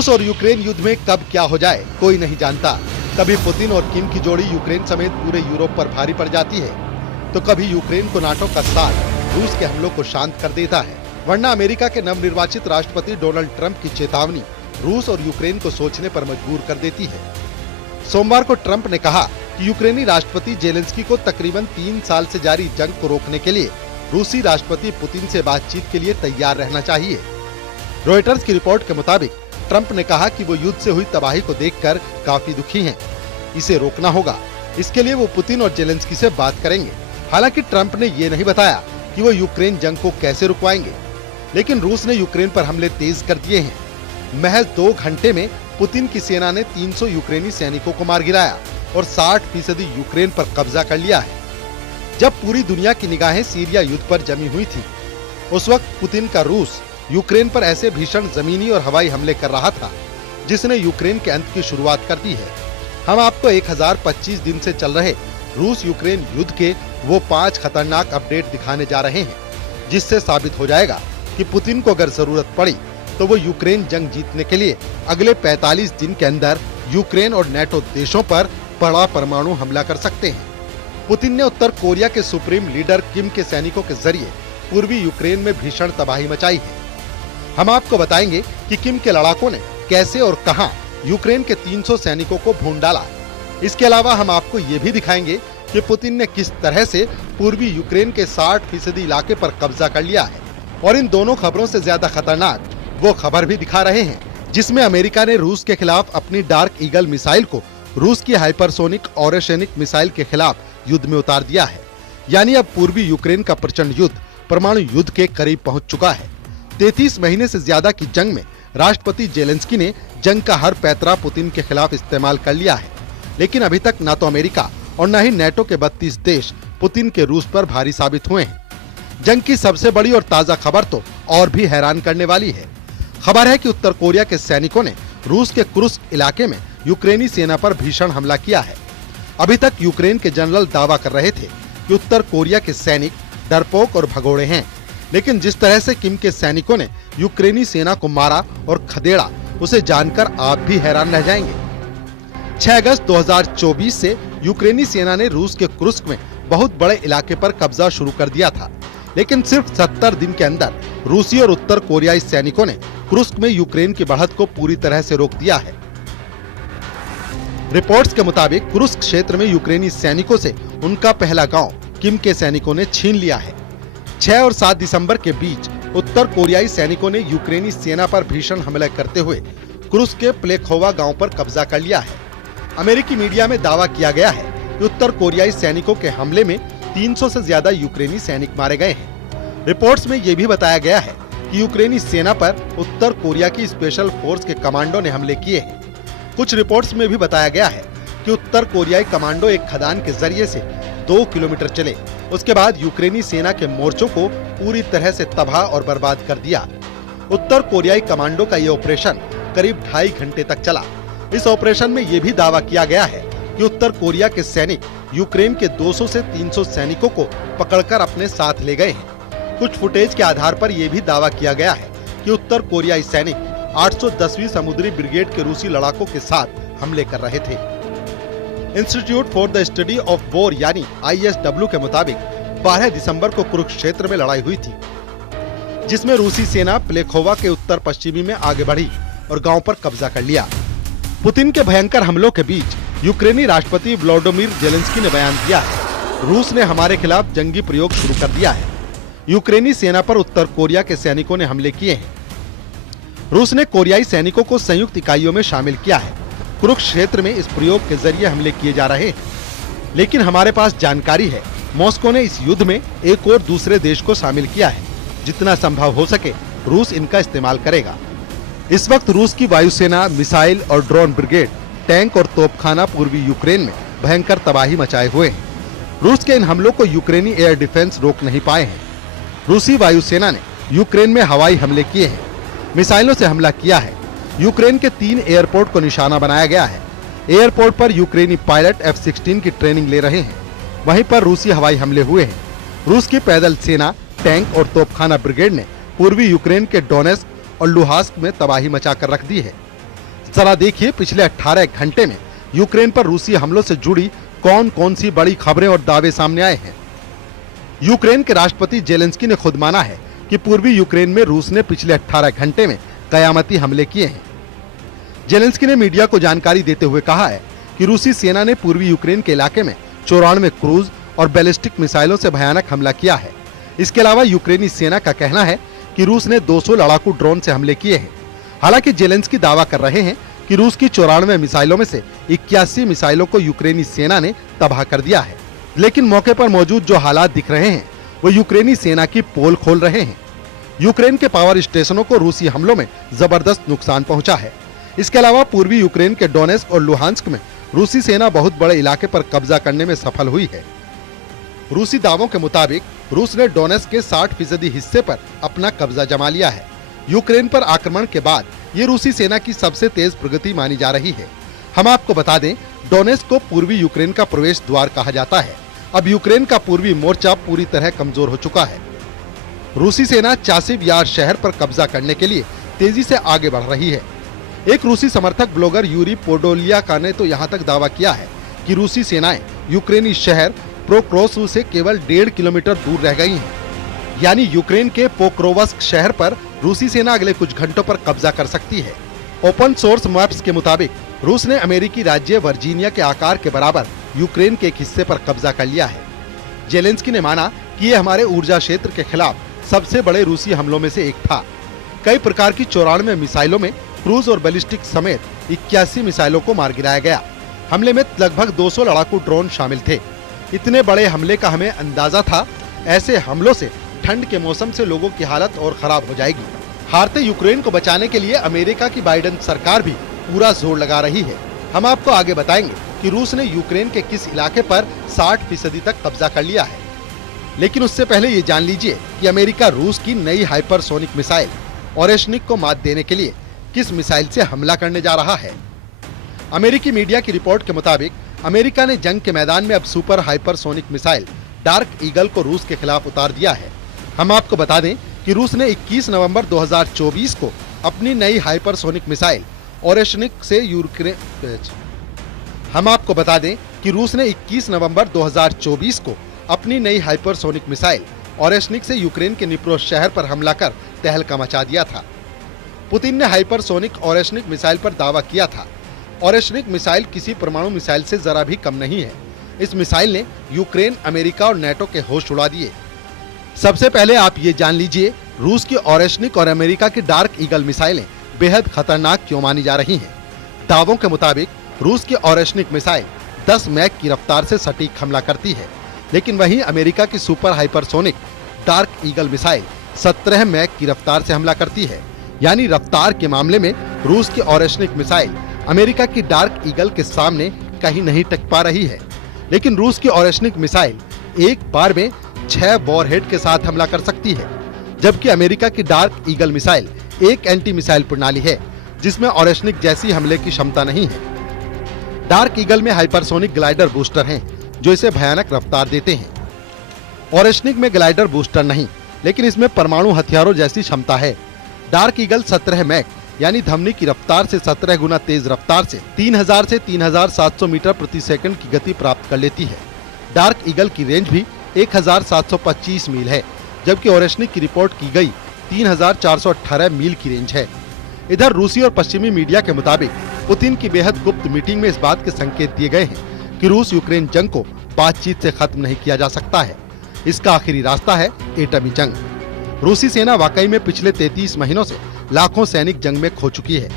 रूस और यूक्रेन युद्ध में कब क्या हो जाए कोई नहीं जानता। कभी पुतिन और किम की जोड़ी यूक्रेन समेत पूरे यूरोप पर भारी पड़ जाती है, तो कभी यूक्रेन को नाटो का साथ रूस के हमलों को शांत कर देता है। वरना अमेरिका के नवनिर्वाचित राष्ट्रपति डोनाल्ड ट्रंप की चेतावनी रूस और यूक्रेन को सोचने पर मजबूर कर देती है। सोमवार को ट्रंप ने कहा कि यूक्रेनी राष्ट्रपति जेलेंस्की को तकरीबन 3 साल से जारी जंग को रोकने के लिए रूसी राष्ट्रपति पुतिन से बातचीत के लिए तैयार रहना चाहिए। रॉयटर्स की रिपोर्ट के मुताबिक ट्रंप ने कहा कि वो युद्ध से हुई तबाही को देखकर काफी दुखी हैं। इसे रोकना होगा, इसके लिए वो पुतिन और जेलेंस्की से बात करेंगे। हालांकि ट्रंप ने ये नहीं बताया कि वो यूक्रेन जंग को कैसे रुकवाएंगे, लेकिन रूस ने यूक्रेन पर हमले तेज कर दिए हैं। महज 2 घंटे में पुतिन की सेना ने 300 यूक्रेनी सैनिकों को मार गिराया और 60% यूक्रेन पर कब्जा कर लिया है। जब पूरी दुनिया की निगाहें सीरिया युद्ध पर जमी हुई थी, उस वक्त पुतिन का रूस यूक्रेन पर ऐसे भीषण जमीनी और हवाई हमले कर रहा था जिसने यूक्रेन के अंत की शुरुआत कर दी है। हम आपको 1025 दिन से चल रहे रूस यूक्रेन युद्ध के वो 5 खतरनाक अपडेट दिखाने जा रहे हैं, जिससे साबित हो जाएगा कि पुतिन को अगर जरूरत पड़ी तो वो यूक्रेन जंग जीतने के लिए अगले 45 दिन के अंदर यूक्रेन और नेटो देशों पर बड़ा परमाणु हमला कर सकते हैं। पुतिन ने उत्तर कोरिया के सुप्रीम लीडर किम के सैनिकों के जरिए पूर्वी यूक्रेन में भीषण तबाही मचाई है। हम आपको बताएंगे कि किम के लड़ाकों ने कैसे और कहां यूक्रेन के 300 सैनिकों को भून डाला। इसके अलावा हम आपको ये भी दिखाएंगे कि पुतिन ने किस तरह से पूर्वी यूक्रेन के 60% इलाके पर कब्जा कर लिया है। और इन दोनों खबरों से ज्यादा खतरनाक वो खबर भी दिखा रहे हैं जिसमें अमेरिका ने रूस के खिलाफ अपनी डार्क ईगल मिसाइल को रूस की हाइपरसोनिक ओरेशेनिक मिसाइल के खिलाफ युद्ध में उतार दिया है। यानी अब पूर्वी यूक्रेन का प्रचंड युद्ध परमाणु युद्ध के करीब पहुंच चुका है। 33 महीने से ज्यादा की जंग में राष्ट्रपति जेलेंस्की ने जंग का हर पैतरा पुतिन के खिलाफ इस्तेमाल कर लिया है, लेकिन अभी तक न तो अमेरिका और न ही नेटो के 32 देश पुतिन के रूस पर भारी साबित हुए हैं। जंग की सबसे बड़ी और ताजा खबर तो और भी हैरान करने वाली है। खबर है कि उत्तर कोरिया के सैनिकों ने रूस के कुर्स्क इलाके में यूक्रेनी सेना पर भीषण हमला किया है। अभी तक यूक्रेन के जनरल दावा कर रहे थे कि उत्तर कोरिया के सैनिक डरपोक और भगोड़े हैं, लेकिन जिस तरह से किम के सैनिकों ने यूक्रेनी सेना को मारा और खदेड़ा, उसे जानकर आप भी हैरान रह जाएंगे। 6 अगस्त 2024 से यूक्रेनी सेना ने रूस के कुर्स्क में बहुत बड़े इलाके पर कब्जा शुरू कर दिया था, लेकिन सिर्फ 70 दिन के अंदर रूसी और उत्तर कोरियाई सैनिकों ने कुर्स्क में यूक्रेन की बढ़त को पूरी तरह से रोक दिया है। रिपोर्ट्स के मुताबिक कुर्स्क क्षेत्र में यूक्रेनी सैनिकों से उनका पहला गांव किम के सैनिकों ने छीन लिया है। 6 और 7 दिसंबर के बीच उत्तर कोरियाई सैनिकों ने यूक्रेनी सेना पर भीषण हमले करते हुए कुर्स्क के प्लेखोवा गांव पर कब्जा कर लिया है। अमेरिकी मीडिया में दावा किया गया है कि उत्तर कोरियाई सैनिकों के हमले में 300 से ज्यादा यूक्रेनी सैनिक मारे गए हैं। रिपोर्ट्स में ये भी बताया गया है कि यूक्रेनी सेना पर उत्तर कोरिया की स्पेशल फोर्स के कमांडो ने हमले किए हैं। कुछ रिपोर्ट्स में भी बताया गया है कि उत्तर कोरियाई कमांडो एक खदान के जरिए से 2 किलोमीटर चले, उसके बाद यूक्रेनी सेना के मोर्चों को पूरी तरह से तबाह और बर्बाद कर दिया। उत्तर कोरियाई कमांडो का ये ऑपरेशन करीब 2.5 घंटे तक चला। इस ऑपरेशन में ये भी दावा किया गया है कि उत्तर कोरिया के सैनिक यूक्रेन के 200 से 300 सैनिकों को पकड़कर अपने साथ ले गए हैं। कुछ फुटेज के आधार पर यह भी दावा किया गया है कि उत्तर कोरियाई सैनिक 810वीं समुद्री ब्रिगेड के रूसी लड़ाकों के साथ हमले कर रहे थे। Institute for the study of war यानी ISW के मुताबिक 12 दिसंबर को कुरुक्षेत्र में लड़ाई हुई थी, जिसमें रूसी सेना प्लेखोवा के उत्तर पश्चिमी में आगे बढ़ी और गांव पर कब्जा कर लिया। पुतिन के भयंकर हमलों के बीच यूक्रेनी राष्ट्रपति व्लादिमीर जेलेंस्की ने बयान दिया है, रूस ने हमारे खिलाफ जंगी प्रयोग शुरू कर दिया है। यूक्रेनी सेना पर उत्तर कोरिया के सैनिकों ने हमले किए हैं। रूस ने कोरियाई सैनिकों को संयुक्त इकाइयों में शामिल किया है। कुरुक्षेत्र में इस प्रयोग के जरिए हमले किए जा रहे हैं, लेकिन हमारे पास जानकारी है मॉस्को ने इस युद्ध में एक और दूसरे देश को शामिल किया है। जितना संभव हो सके रूस इनका इस्तेमाल करेगा। इस वक्त रूस की वायुसेना, मिसाइल और ड्रोन ब्रिगेड, टैंक और तोपखाना पूर्वी यूक्रेन में भयंकर तबाही मचाए हुए हैं। रूस के इन हमलों को यूक्रेनी एयर डिफेंस रोक नहीं पाए हैं। रूसी वायुसेना ने यूक्रेन में हवाई हमले किए हैं, मिसाइलों से हमला किया है। यूक्रेन के 3 एयरपोर्ट को निशाना बनाया गया है। एयरपोर्ट पर यूक्रेनी पायलट F-16 की ट्रेनिंग ले रहे हैं। वहीं पर रूसी हवाई हमले हुए हैं। रूस की पैदल सेना, टैंक और तोपखाना ब्रिगेड ने पूर्वी यूक्रेन के डोनेस्क और लुहास्क में तबाही मचाकर रख दी है। जरा देखिए पिछले 18 घंटे में यूक्रेन पर रूसी हमलों से जुड़ी कौन कौन सी बड़ी खबरें और दावे सामने आए हैं। यूक्रेन के राष्ट्रपति जेलेंस्की ने खुद माना है कि पूर्वी यूक्रेन में रूस ने पिछले 18 घंटे में कयामती हमले किए हैं। जेलेंस्की ने मीडिया को जानकारी देते हुए कहा है कि रूसी सेना ने पूर्वी यूक्रेन के इलाके में 94 क्रूज और बैलिस्टिक मिसाइलों से भयानक हमला किया है। इसके अलावा यूक्रेनी सेना का कहना है कि रूस ने 200 लड़ाकू ड्रोन से हमले किए हैं। हालांकि जेलेंस्की दावा कर रहे हैं कि रूस की 94 मिसाइलों में से 81 मिसाइलों को यूक्रेनी सेना ने तबाह कर दिया है। लेकिन मौके पर मौजूद जो हालात दिख रहे हैं वो यूक्रेनी सेना की पोल खोल रहे हैं। यूक्रेन के पावर स्टेशनों को रूसी हमलों में जबरदस्त नुकसान पहुंचा है। इसके अलावा पूर्वी यूक्रेन के डोनेस्क और लुहांस्क में रूसी सेना बहुत बड़े इलाके पर कब्जा करने में सफल हुई है। रूसी दावों के मुताबिक रूस ने डोनेस्क के 60% हिस्से पर अपना कब्जा जमा लिया है। यूक्रेन पर आक्रमण के बाद ये रूसी सेना की सबसे तेज प्रगति मानी जा रही है। हम आपको बता दें, डोनेस्क को पूर्वी यूक्रेन का प्रवेश द्वार कहा जाता है। अब यूक्रेन का पूर्वी मोर्चा पूरी तरह कमजोर हो चुका है। रूसी सेना चासिव यार शहर पर कब्जा करने के लिए तेजी से आगे बढ़ रही है। एक रूसी समर्थक ब्लॉगर यूरी पोडोलियाका ने तो यहाँ तक दावा किया है कि रूसी सेनाएं यूक्रेनी शहर प्रोक्रोव से केवल 1.5 किलोमीटर दूर रह गई हैं। यानी यूक्रेन के पोक्रोवस्क शहर पर रूसी सेना अगले कुछ घंटों पर कब्जा कर सकती है। ओपन सोर्स मैप्स के मुताबिक रूस ने अमेरिकी राज्य वर्जीनिया के आकार के बराबर यूक्रेन के एक हिस्से पर कब्जा कर लिया है। जेलेंस्की ने माना कि ये हमारे ऊर्जा क्षेत्र के खिलाफ सबसे बड़े रूसी हमलों में से एक था। कई प्रकार की 94 मिसाइलों में क्रूज और बैलिस्टिक समेत 81 मिसाइलों को मार गिराया गया। हमले में लगभग 200 लड़ाकू ड्रोन शामिल थे। इतने बड़े हमले का हमें अंदाजा था। ऐसे हमलों से ठंड के मौसम से लोगों की हालत और खराब हो जाएगी। हारते यूक्रेन को बचाने के लिए अमेरिका की बाइडेन सरकार भी पूरा जोर लगा रही है। हम आपको आगे बताएंगे कि रूस ने यूक्रेन के किस इलाके पर 60% तक कब्जा कर लिया है। लेकिन उससे पहले ये जान लीजिए कि अमेरिका रूस की नई हाइपरसोनिक मिसाइल ओरेशनिक को मात देने के लिए किस मिसाइल से हमला करने जा रहा है। अमेरिकी मीडिया की रिपोर्ट के मुताबिक अमेरिका ने जंग के मैदान में अब super hypersonic missile dark eagle को रूस के खिलाफ उतार दिया है। हम आपको बता दें कि रूस ने 21 नवंबर 2024 को अपनी नई हाइपरसोनिक मिसाइल ओरेशनिक से यूक्रेन के निप्रोस शहर पर हमला कर तहलका मचा दिया था। पुतिन ने हाइपरसोनिक ओरेशनिक मिसाइल पर दावा किया था। ओरेशनिक मिसाइल किसी परमाणु मिसाइल से जरा भी कम नहीं है। इस मिसाइल ने यूक्रेन, अमेरिका और नेटो के होश उड़ा दिए। सबसे पहले आप ये जान लीजिए रूस की ओरेशनिक और अमेरिका की डार्क ईगल मिसाइलें बेहद खतरनाक क्यों मानी जा रही हैं। दावों के मुताबिक रूस की ओरेशनिक मिसाइल 10 मैक की रफ्तार से सटीक हमला करती है, लेकिन वहीं अमेरिका की super hypersonic dark eagle missile 17 Mach की रफ्तार से हमला करती है। यानी रफ्तार के मामले में रूस की ओरेशनिक मिसाइल अमेरिका की डार्क ईगल के सामने कहीं नहीं टक पा रही है। लेकिन रूस की ओरेशनिक मिसाइल एक बार में 6 वॉरहेड के साथ हमला कर सकती है, जबकि अमेरिका की डार्क ईगल मिसाइल एक एंटी मिसाइल प्रणाली है जिसमें ओरेशनिक जैसी हमले की क्षमता नहीं है। डार्क ईगल में हाइपरसोनिक ग्लाइडर बूस्टर हैं जो इसे भयानक रफ्तार देते हैं। ओरेशनिक में ग्लाइडर बूस्टर नहीं, लेकिन इसमें परमाणु हथियारों जैसी क्षमता है। डार्क ईगल 17 मैक यानी धमनी की रफ्तार से 17 गुना तेज रफ्तार से 3000 से 3700 मीटर प्रति सेकंड की गति प्राप्त कर लेती है। डार्क ईगल की रेंज भी 1725 मील है, जबकि ओरेशनिक की रिपोर्ट की गई 3418 मील की रेंज है। इधर रूसी और पश्चिमी मीडिया के मुताबिक पुतिन की बेहद गुप्त मीटिंग में इस बात के संकेत दिए गए हैं कि रूस यूक्रेन जंग को बातचीत से खत्म नहीं किया जा सकता है। इसका आखिरी रास्ता है एटमी जंग। रूसी सेना वाकई में पिछले 33 महीनों से लाखों सैनिक जंग में खो चुकी है।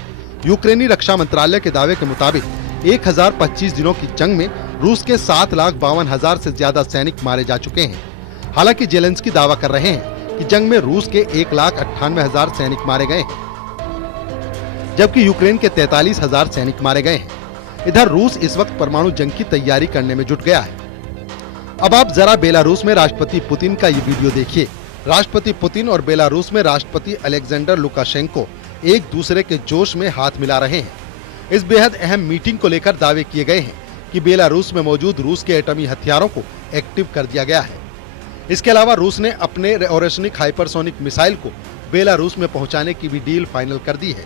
यूक्रेनी रक्षा मंत्रालय के दावे के मुताबिक 1025 दिनों की जंग में रूस के 7,52,000 से ज्यादा सैनिक मारे जा चुके हैं। हालांकि जेलेंस्की दावा कर रहे हैं कि जंग में रूस के 1,98,000 सैनिक मारे गए हैं, जबकि यूक्रेन के 43,000 सैनिक मारे गए हैं। इधर रूस इस वक्त परमाणु जंग की तैयारी करने में जुट गया है। अब आप जरा बेलारूस में राष्ट्रपति पुतिन का ये वीडियो देखिए। राष्ट्रपति पुतिन और बेलारूस में राष्ट्रपति अलेक्जेंडर लुकाशेंको एक दूसरे के जोश में हाथ मिला रहे हैं। इस बेहद अहम मीटिंग को लेकर दावे किए गए हैं कि बेलारूस में मौजूद रूस के एटमी हथियारों को एक्टिव कर दिया गया है। इसके अलावा रूस ने अपने ओरेशनिक हाइपरसोनिक मिसाइल को बेलारूस में पहुंचाने की भी डील फाइनल कर दी है।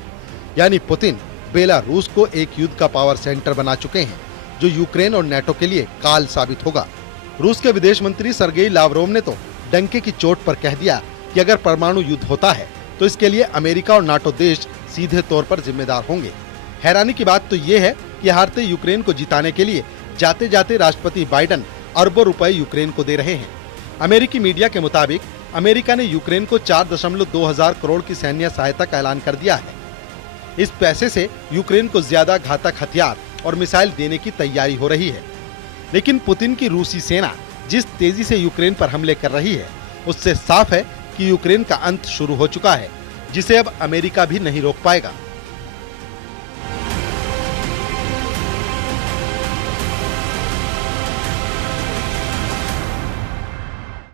यानी पुतिन बेलारूस को एक युद्ध का पावर सेंटर बना चुके हैं, जो यूक्रेन और नेटो के लिए काल साबित होगा। रूस के विदेश मंत्री सर्गेई लावरोव ने तो डंके की चोट पर कह दिया कि अगर परमाणु युद्ध होता है तो इसके लिए अमेरिका और नाटो देश सीधे तौर पर जिम्मेदार होंगे। हैरानी की बात तो ये है कि हारते यूक्रेन को जिताने के लिए जाते जाते राष्ट्रपति बाइडेन अरबों रुपए यूक्रेन को दे रहे हैं। अमेरिकी मीडिया के मुताबिक अमेरिका ने यूक्रेन को 4.2000 करोड़ की सैन्य सहायता का ऐलान कर दिया है। इस पैसे से यूक्रेन को ज्यादा घातक हथियार और मिसाइल देने की तैयारी हो रही है। लेकिन पुतिन की रूसी सेना जिस तेजी से यूक्रेन पर हमले कर रही है, उससे साफ है कि यूक्रेन का अंत शुरू हो चुका है, जिसे अब अमेरिका भी नहीं रोक पाएगा।